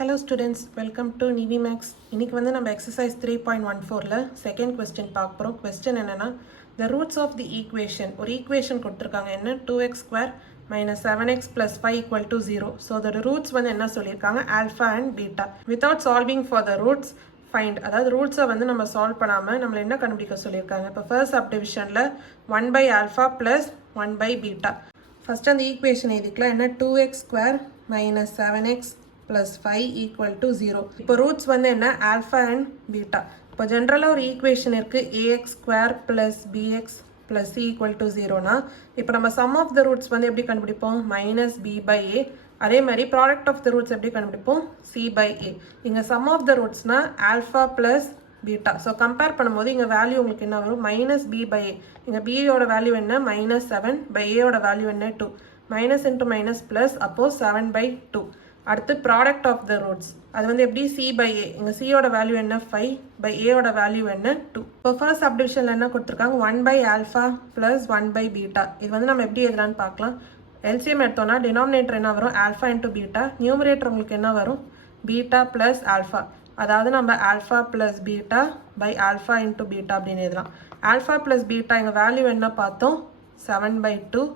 Hello students, welcome to Nivi Max. இன்னைக்கு வந்து நம்ம exercise 3.14ல second question பார்க்க போறோம். question என்னன்னா the roots of the equation ஒரு equation கொடுத்திருக்காங்க என்ன 2x square minus 7x plus 5 equal to 0. So the roots வந்து என்ன சொல்லியிருக்காங்க alpha and beta. Without solving for the roots find அதாவது ரூட்ஸை வந்து நம்ம சால்வ் பண்ணாமல் நம்மளை என்ன கண்டுபிடிக்க சொல்லியிருக்காங்க. இப்போ ஃபர்ஸ்ட் சப்டிவிஷனில் 1 by alpha plus 1 by beta. First அந்த ஈக்குவேஷன் எழுதிக்கலாம் என்ன 2x square minus 7x plus 5 equal to 0. இப்போ ரூட்ஸ் வந்து என்ன ஆல்ஃபா அண்ட் பீட்டா. இப்போ ஜென்ரலாக ஒரு ஈக்குவேஷன் இருக்குது ax square plus bx plus c equal to 0னா இப்போ நம்ம சம் ஆஃப் த ரூட்ஸ் வந்து எப்படி கண்டுபிடிப்போம் மைனஸ் b by a. அதே மாதிரி ப்ராடக்ட் ஆஃப் த ரூட்ஸ் எப்படி கண்டுபிடிப்போம் c by a. இங்கே சம் ஆஃப் த ரூட்ஸ்னா alpha plus beta. So compare பண்ணும்போது இங்கே வேல்யூ உங்களுக்கு என்ன வரும் மைனஸ் b by a. இங்கே பியோட வேல்யூ என்ன மைனஸ் 7 by ஏயோட வேல்யூ என்ன 2. மைனஸ் இன்ட்டு மைனஸ் ப்ளஸ் அப்போது 7 by 2. அடுத்து ப்ராடக்ட் ஆஃப் த ரூட்ஸ் அது வந்து எப்படி சி பை ஏ. இங்கே சியோட வேல்யூ என்ன 5 பை ஏயோட வேல்யூ என்ன 2. இப்போ ஃபர்ஸ்ட் சப்டிவிஷனில் என்ன கொடுத்துருக்காங்க 1 by alpha plus 1 by beta. இது வந்து நம்ம எப்படி எழுதலான்னு பார்க்கலாம். எல்சிஎம் எடுத்தோம்னா டினாமினேட்டர் என்ன வரும் ஆல்ஃபா இன்ட்டு பீட்டா. நியூமரேட்டர் உங்களுக்கு என்ன வரும் பீட்டா ப்ளஸ் ஆல்ஃபா. அதாவது நம்ம alpha plus beta by alpha into beta அப்படின்னு எழுதலாம். ஆல்ஃபா ப்ளஸ் பீட்டா எங்கள் வேல்யூ என்ன பார்த்தோம் 7 by 2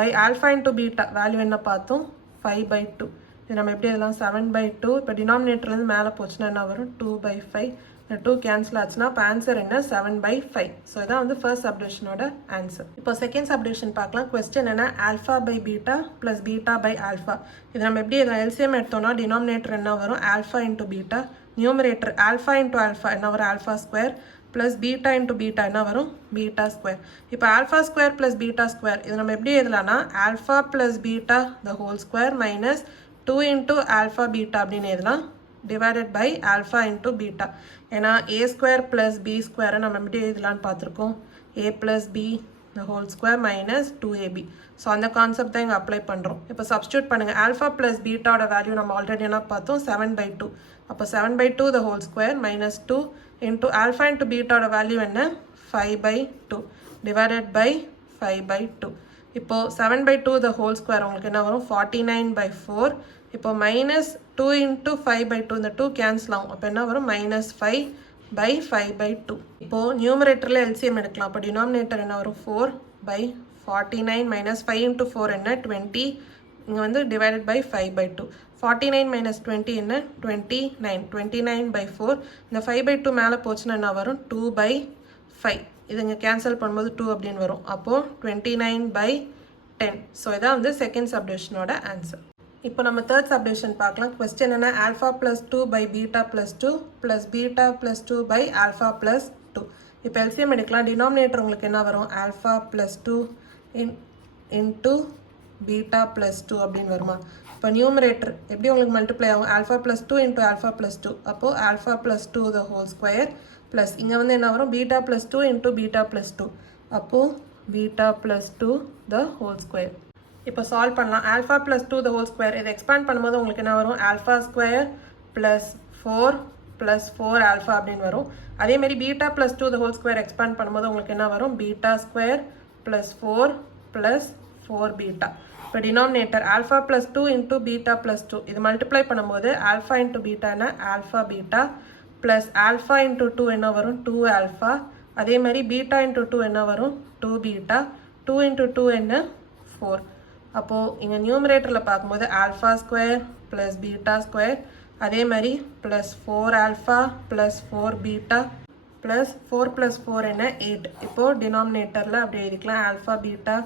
by alpha into beta value என்ன பார்த்தோம் 5 by 2. இது நம்ம எப்படி எழுதலாம் 7 by 2. இப்போ டினாமினேட்டர்லேருந்து மேலே போச்சுன்னா என்ன வரும் 2 by 5. இந்த 2 கேன்சல் ஆச்சுன்னா இப்போ ஆன்சர் என்ன 7 by 5. ஸோ இதான் வந்து ஃபர்ஸ்ட் சப்டிவிஷனோட ஆன்சர். இப்போ செகண்ட் சப்டிவிஷன் பார்க்கலாம். கொஸ்டின் என்ன alpha by beta plus beta by alpha. இது நம்ம எப்படி எல்சிஎம் எடுத்தோம்னா டினாமினேட்டர் என்ன வரும் alpha into beta. Numerator alpha into alpha என்ன வரும் alpha square plus beta into beta என்ன வரும் பீட்டா ஸ்கொயர். இப்போ alpha square plus beta square இது நம்ம எப்படி எழுதலாம்னா alpha plus beta the whole square minus 2 into alpha beta அப்படின்னு எழுதலாம் divided by alpha into beta. ஏன்னா a square plus b square நம்ம எப்படி எழுதலான்னு பார்த்துருக்கோம் a plus b the whole square minus 2ab. So அந்த கான்செப்ட் தான் இங்கே அப்ளை பண்ணுறோம். இப்போ சப்ஸ்டியூட் பண்ணுங்கள் ஆல்ஃபா ப்ளஸ் பீட்டாவோட வேல்யூ நம்ம ஆல்ரெடி என்ன பார்த்தோம் 7 by 2. அப்போ 7 by 2 the whole square minus 2 into alpha into betaவோட value என்ன 5 by 2 divided by 5 by 2. இப்போது 7 by 2 the whole square உங்களுக்கு என்ன வரும் 49 by 4. இப்போ மைனஸ் 2 into 5 by 2 இந்த 2 கேன்சல் ஆகும். அப்போ என்ன வரும் மைனஸ் 5 by 5 by 2. இப்போது நியூமரேட்டரில் எல்சிஎம் எடுக்கலாம். அப்போ டினாமினேட்டர் என்ன வரும் 4 by 49 மைனஸ் 5 into 4 என்ன 20. இங்கே வந்து டிவைடட் by 5 by 2. 49 மைனஸ் 20 என்ன 29. 29 by 4 இந்த 5 by 2 மேலே போச்சுன்னா என்ன வரும் 2 by 5. இது இங்கே கேன்சல் பண்ணும்போது 2 அப்படின்னு வரும். அப்போது 29 by 10. ஸோ இதான் வந்து செகண்ட் சப்டிவிஷனோட ஆன்சர். இப்போ நம்ம தேர்ட் சப்டிவிஷன் பார்க்கலாம். கொஸ்டின் என்ன alpha plus 2 by beta plus 2 plus beta plus 2 by alpha plus 2. இப்போ எல்சிஎம் எடுக்கலாம். டினாமினேட்டர் உங்களுக்கு என்ன வரும் alpha plus 2 into beta plus 2 அப்படின்னு வருமா. இப்போ நியூமரேட்டர் எப்படி உங்களுக்கு மல்டிப்ளை ஆகும் alpha plus 2 into alpha plus 2. அப்போது alpha plus 2 the whole square plus இங்கே வந்து என்ன வரும் beta plus 2 into beta plus 2. அப்போது beta plus 2 the whole square. இப்போ சால்வ் பண்ணலாம் alpha plus 2 the whole square. இதை எக்ஸ்பேண்ட் பண்ணும்போது உங்களுக்கு என்ன வரும் alpha square plus 4 plus 4 alpha அப்படின்னு வரும். அதேமாரி beta plus 2 the whole square expand பண்ணும்போது உங்களுக்கு என்ன வரும் beta square plus 4 plus 4 beta. இப்போ denominator alpha plus 2 into beta plus 2 இது மல்டிப்ளை பண்ணும்போது ஆல்ஃபா இன்ட்டு பீட்டா என்ன alpha beta plus alpha into 2 என்ன வரும் 2 ஆல்ஃபா. அதே மாதிரி பீட்டா இன்ட்டு 2 என்ன வரும் 2 பீட்டா. 2 இன்ட்டு 2 என்ன 4. அப்போது இங்கே நியூமரேட்டரில் பார்க்கும்போது alpha square plus beta square அதே மாதிரி plus 4 alpha plus 4 beta plus 4 plus 4 என்ன 8. இப்போது டினாமினேட்டரில் அப்படி எழுதிக்கலாம் alpha beta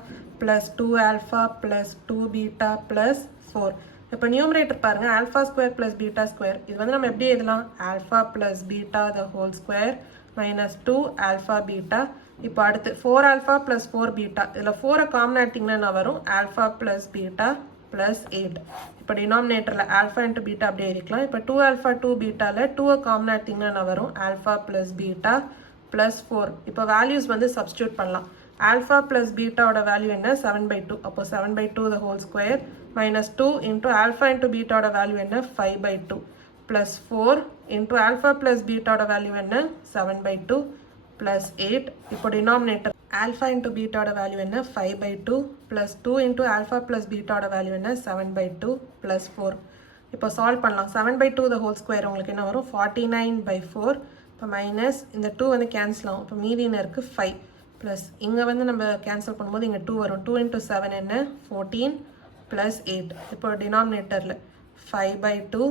plus 2 alpha plus 2 beta plus 4. இப்போ நியூமரேட்டர் பாருங்கள் alpha square plus beta square இது வந்து நம்ம எப்படி எழுதலாம் alpha plus beta the whole square minus 2 alpha beta. இப்போ அடுத்து 4 ஆல்ஃபா ப்ளஸ் 4 பீட்டா இதில் 4 காமன் எடுத்திங்கன்னா என்ன வரும் ஆல்ஃபா ப்ளஸ் பீட்டா ப்ளஸ் 8. இப்போ டினாமினேட்டரில் ஆல்ஃபா இன்ட்டு பீட்டா அப்படியே இருக்கலாம். இப்போ 2 ஆல்ஃபா 2 பீட்டாவில் 2 காமன் எடுத்திங்கன்னா என்ன வரும் ஆல்ஃபா ப்ளஸ் பீட்டா ப்ளஸ் 4. இப்போ வேல்யூஸ் வந்து சப்ஸ்டியூட் பண்ணலாம். ஆல்ஃபா ப்ளஸ் பீட்டாவோட வேல்யூ என்ன 7 by 2. அப்போ 7 by 2 the whole square minus 2 into alpha into பீட்டாவோட வேல்யூ என்ன 5 by 2 plus 4 into alpha plus பீட்டாவோட வேல்யூ என்ன 7 by 2 plus 8. இப்போ டினாமினேட்டர் ஆல்ஃபா இன்ட்டு பீட்டாவோட வேல்யூ என்ன 5 by 2 plus 2 into alpha plus பீட்டாவோட வேல்யூ என்ன 7 by 2 plus 4. இப்போ சால்வ் பண்ணலாம். 7/2 the whole square உங்களுக்கு என்ன வரும்? 49/4. இப்போ மைனஸ் இந்த 2 வந்து கேன்சல் ஆகும். இப்போ மீதி என்ன இருக்குது? 5 ப்ளஸ் இங்கே வந்து நம்ம கேன்சல் பண்ணும்போது இங்கே 2 வரும். 2 × 7 என்ன? 14 ப்ளஸ் 8. இப்போ டினாமினேட்டரில் 5/2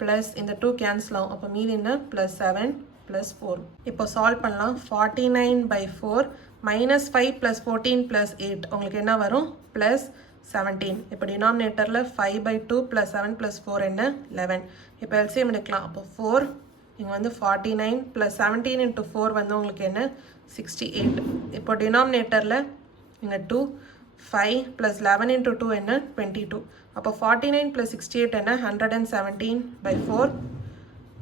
ப்ளஸ் இந்த 2 கேன்சல் ஆகும். அப்போ மீதி என்ன? Plus 7 plus 4. இப்போ சால்வ் பண்ணலாம். 49/4 மைனஸ் 5 ப்ளஸ் 14 ப்ளஸ் 8 உங்களுக்கு என்ன வரும்? ப்ளஸ் 17. இப்போ டினாமினேட்டரில் 5/2 ப்ளஸ் 7 ப்ளஸ் 4 என்ன? 11. இப்போ எல்சிஎம் எடுக்கலாம். அப்போ 4 இங்கே வந்து 49 ப்ளஸ் 17 × 4 வந்து உங்களுக்கு என்ன? 68. இப்போ டினாமினேட்டரில் இங்கே 2 5 ப்ளஸ் 11 × 2 என்ன? 22. அப்போ 49 ப்ளஸ் 68 என்ன? 117/4.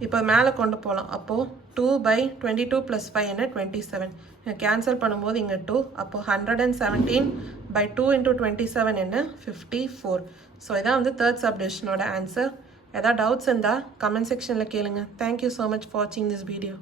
இப்போ மேலே கொண்டு போகலாம். அப்போது 2/22 ப்ளஸ் 5 என்ன? 27. கேன்சல் பண்ணும்போது இங்கே 2. அப்போது 117/2 × 27 என்ன? 54. ஸோ இதான் வந்து தேர்ட் சப்டிவிஷனோட ஆன்சர். ஏதாவது டவுட்ஸ் இருந்தால் கமெண்ட் செக்ஷனில் கேளுங்க. தேங்க்யூ ஸோ மச் ஃபார் வாட்சிங் திஸ் வீடியோ.